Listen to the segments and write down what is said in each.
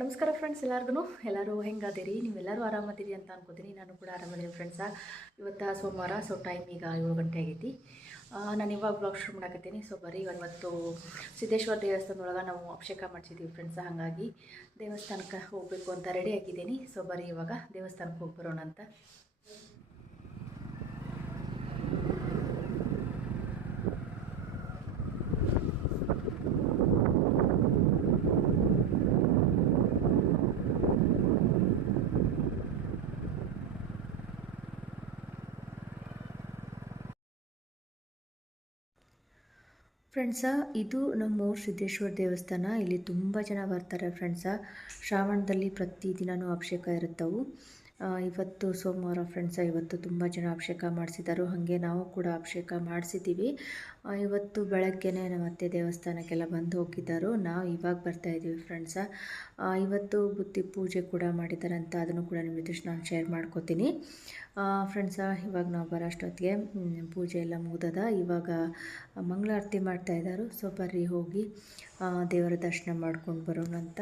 ನಮಸ್ಕಾರ ಫ್ರೆಂಡ್ಸ್, ಎಲ್ಲರೂ ಹೆಂಗದಿರಿ? ನೀವೆಲ್ಲರೂ ಆರಾಮದಿರಿ ಅಂತ ಅನ್ಕೋತೀನಿ. ನಾನು ಕೂಡ ಆರಾಮದಿನಿ ಫ್ರೆಂಡ್ಸ. ಇವತ್ತು ಸೋಮವಾರ, ಸೊ ಟೈಮ್ ಈಗ 7 ಗಂಟೆ ಆಗೈತಿ. ನಾನು ಇವಾಗ ಬ್ಲಾಗ್ ಶುರು ಮಾಡಾಕತ್ತೀನಿ. ಸೊ ಬರೀ ಇವತ್ತು ಸಿದ್ದೇಶ್ವರ ದೇವಸ್ಥಾನದೊಳಗೆ ನಾವು ಅಭಿಷೇಕ ಮಾಡಿಸಿದ್ದೀವಿ ಫ್ರೆಂಡ್ಸ. ಹಾಗಾಗಿ ದೇವಸ್ಥಾನಕ್ಕೆ ಹೋಗಬೇಕು ಅಂತ ರೆಡಿ ಆಗಿದ್ದೀನಿ. ಸೊ ಬರೀ ಇವಾಗ ದೇವಸ್ಥಾನಕ್ಕೆ ಹೋಗಿ ಬರೋಣ ಅಂತ. ಫ್ರೆಂಡ್ಸ, ಇದು ನಮ್ಮೂರು ಸಿದ್ದೇಶ್ವರ ದೇವಸ್ಥಾನ. ಇಲ್ಲಿ ತುಂಬ ಜನ ಬರ್ತಾರೆ ಫ್ರೆಂಡ್ಸ. ಶ್ರಾವಣದಲ್ಲಿ ಪ್ರತಿದಿನವೂ ಅಭಿಷೇಕ ಇರುತ್ತವು. ಇವತ್ತು ಸೋಮವಾರ ಫ್ರೆಂಡ್ಸ. ಇವತ್ತು ತುಂಬ ಜನ ಅಭಿಷೇಕ ಮಾಡಿಸಿದ್ದಾರೆ. ಹಾಗೆ ನಾವು ಕೂಡ ಅಭಿಷೇಕ ಮಾಡಿಸಿದ್ದೀವಿ. ಇವತ್ತು ಬೆಳಗ್ಗೆನೇ ನಮ್ಮ ಅತ್ತೆ ದೇವಸ್ಥಾನಕ್ಕೆಲ್ಲ ಬಂದು ಹೋಗಿದ್ದರು. ನಾವು ಇವಾಗ ಬರ್ತಾಯಿದ್ದೀವಿ ಫ್ರೆಂಡ್ಸ. ಇವತ್ತು ಬುತ್ತಿ ಪೂಜೆ ಕೂಡ ಮಾಡಿದ್ದಾರೆ ಅಂತ, ಅದನ್ನು ಕೂಡ ನಿಮ್ಮ ಜೊತೆ ನಾನು ಶೇರ್ ಮಾಡ್ಕೋತೀನಿ ಫ್ರೆಂಡ್ಸ. ಇವಾಗ ನಾವು ಬರೋ ಅಷ್ಟೊತ್ತಿಗೆ ಪೂಜೆ ಎಲ್ಲ ಮುಗ್ದದ. ಇವಾಗ ಮಂಗಳಾರತಿ ಮಾಡ್ತಾಯಿದ್ದಾರೆ. ಸೊ ಬರ್ರಿ ಹೋಗಿ ದೇವರ ದರ್ಶನ ಮಾಡ್ಕೊಂಡು ಬರೋಣ ಅಂತ.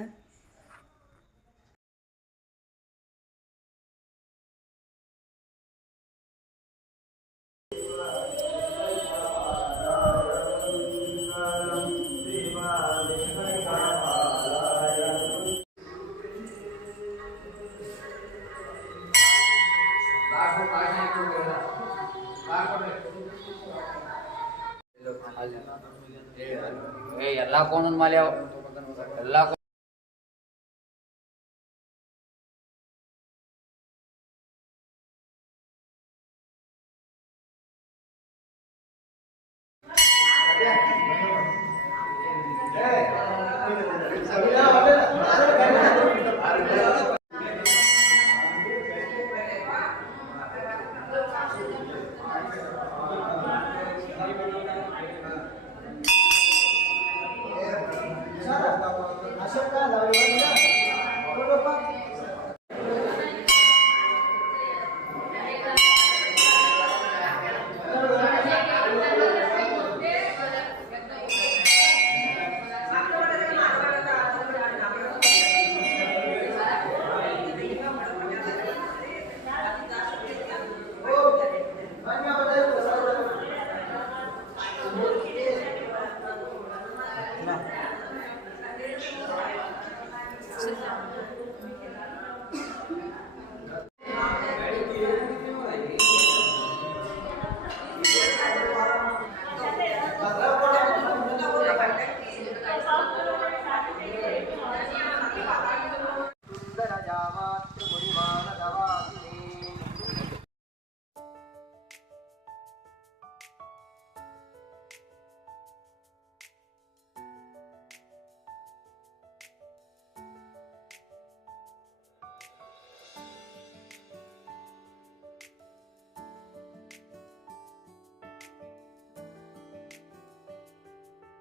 ಎಲ್ಲ ಕೋಣನ್ ಮಾಲೆ